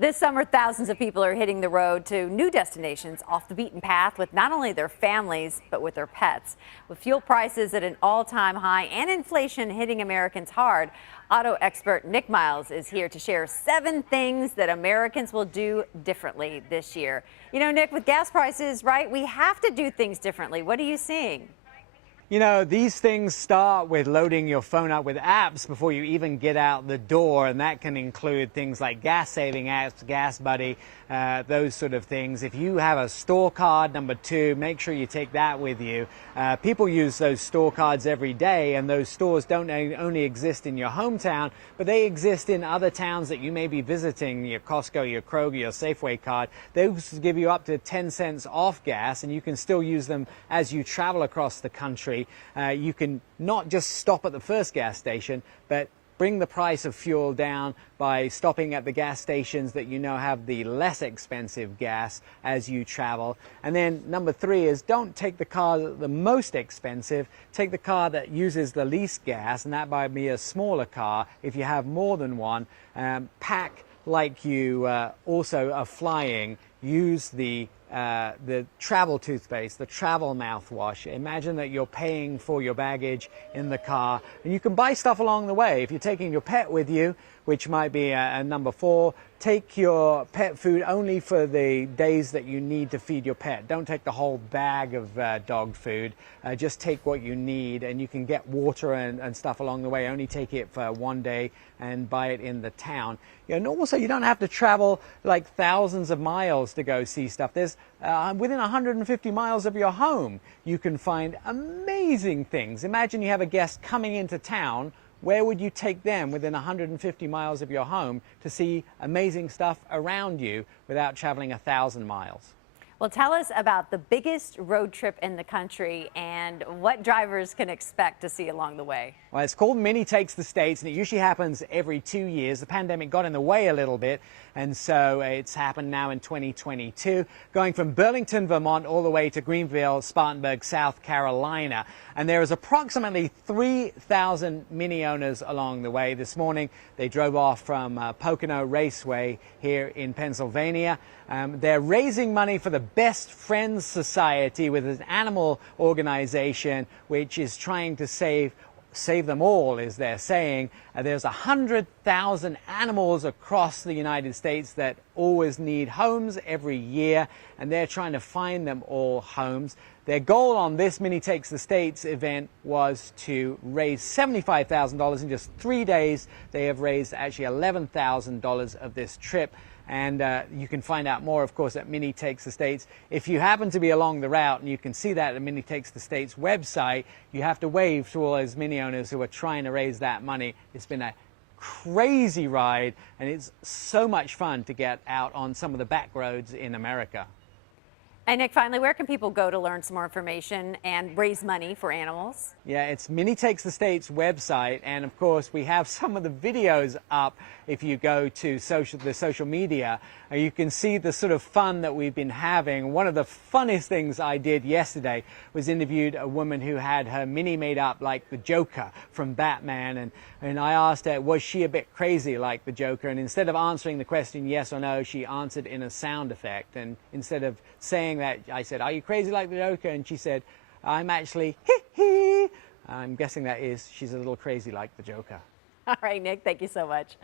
This summer, thousands of people are hitting the road to new destinations off the beaten path with not only their families, but with their pets. With fuel prices at an all-time high and inflation hitting Americans hard, auto expert Nick Miles is here to share 7 things that Americans will do differently this year. You know, Nick, with gas prices, right, we have to do things differently. What are you seeing? You know, these things start with loading your phone up with apps before you even get out the door, and that can include things like gas-saving apps, Gas Buddy, those sort of things. If you have a store card, number 2, make sure you take that with you. People use those store cards every day, and those stores don't only exist in your hometown, but they exist in other towns that you may be visiting, your Costco, your Kroger, your Safeway card. Those give you up to 10 cents off gas, and you can still use them as you travel across the country. You can not just stop at the first gas station, but bring the price of fuel down by stopping at the gas stations that you know have the less expensive gas as you travel. And then number 3 is don't take the car the most expensive, take the car that uses the least gas, and that might be a smaller car if you have more than one. Pack like you also are flying. Use the travel toothpaste, the travel mouthwash. Imagine that you're paying for your baggage in the car, and you can buy stuff along the way. If you're taking your pet with you, which might be a number 4, take your pet food only for the days that you need to feed your pet. Don't take the whole bag of dog food. Just take what you need, and you can get water and stuff along the way. Only take it for one day and buy it in the town. And also, you don't have to travel like thousands of miles to go see stuff. There's within 150 miles of your home, you can find amazing things. Imagine you have a guest coming into town. Where would you take them within 150 miles of your home to see amazing stuff around you without traveling 1,000 miles? Well, tell us about the biggest road trip in the country and what drivers can expect to see along the way. Well, it's called Mini Takes the States, and it usually happens every 2 years. The pandemic got in the way a little bit, and so it's happened now in 2022, going from Burlington, Vermont, all the way to Greenville, Spartanburg, South Carolina. And there is approximately 3,000 Mini owners along the way. This morning, they drove off from Pocono Raceway here in Pennsylvania. They're raising money for the Best Friends Society, with an animal organization which is trying to save them all, as they're saying. There's 100,000 animals across the United States that always need homes every year, and they're trying to find them all homes. Their goal on this Mini Takes the States event was to raise $75,000 in just 3 days. They have raised actually $11,000 of this trip. And you can find out more, of course, at Mini Takes the States. If you happen to be along the route, and you can see that at Mini Takes the States website, you have to wave to all those Mini owners who are trying to raise that money. It's been a crazy ride, and it's so much fun to get out on some of the back roads in America. And Nick, finally, where can people go to learn some more information and raise money for animals? Yeah, it's Mini Takes the States website, and of course we have some of the videos up. If you go to the social media, you can see the sort of fun that we've been having. One of the funniest things I did yesterday was interviewed a woman who had her Mini made up like the Joker from Batman, and I asked her, was she a bit crazy like the Joker? And instead of answering the question yes or no, she answered in a sound effect. And instead of saying that, I said, "Are you crazy like the Joker?" And she said, "I'm actually hee hee." I'm guessing that is she's a little crazy like the Joker. All right, Nick, thank you so much.